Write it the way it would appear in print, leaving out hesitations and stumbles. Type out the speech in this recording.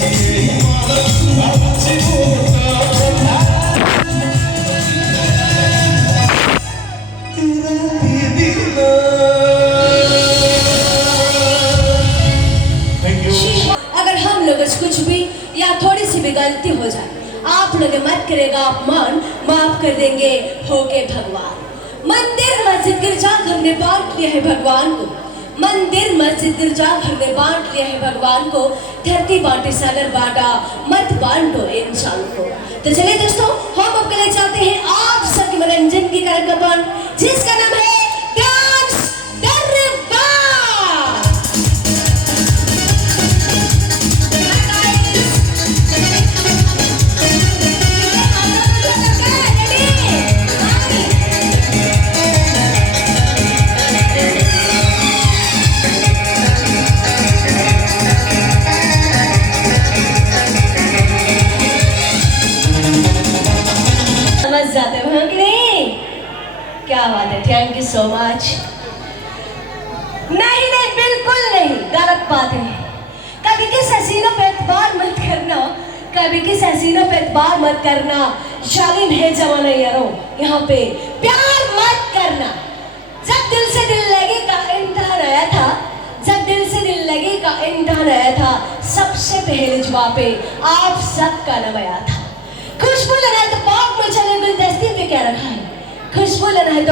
अगर हम लोग कुछ भी या थोड़ी सी भी गलती हो जाए, आप लोग मत करेगा अपमान, माफ कर देंगे होके भगवान। मंदिर मस्जिद गिरजा घर ने बांट लिया है भगवान को, मंदिर मस्जिद गिरजा घर ने बांट लिया है भगवान को। धरती बांटे सागर बांटा, मत बांटो इंसान को। तो चलिए दोस्तों, हम अब ले जाते हैं आप सबके मनोरंजन की कार्यक्रम जिसका नाम है डांस दरबार। समझ जाते हो कि नहीं? क्या बात है, थैंक यू सो मच। नहीं नहीं, बिल्कुल नहीं, गलत बात है। कभी किस हसीनों पे एतबार मत करना, कभी किस हसीनों पे एतबार मत करना। जालिम है जमाना यारो, यहाँ पे प्यार मत करना। जब दिल से दिल लगे का इम्तिहान आया था, जब दिल से दिल लगे का इम्तिहान आया था, सबसे पहले जवाब पे आप सबका नाम आया था। खुशबू लेना है तो पाक में चले, गुलदस्ते पे क्या रखा है? खुशबू लेना है तो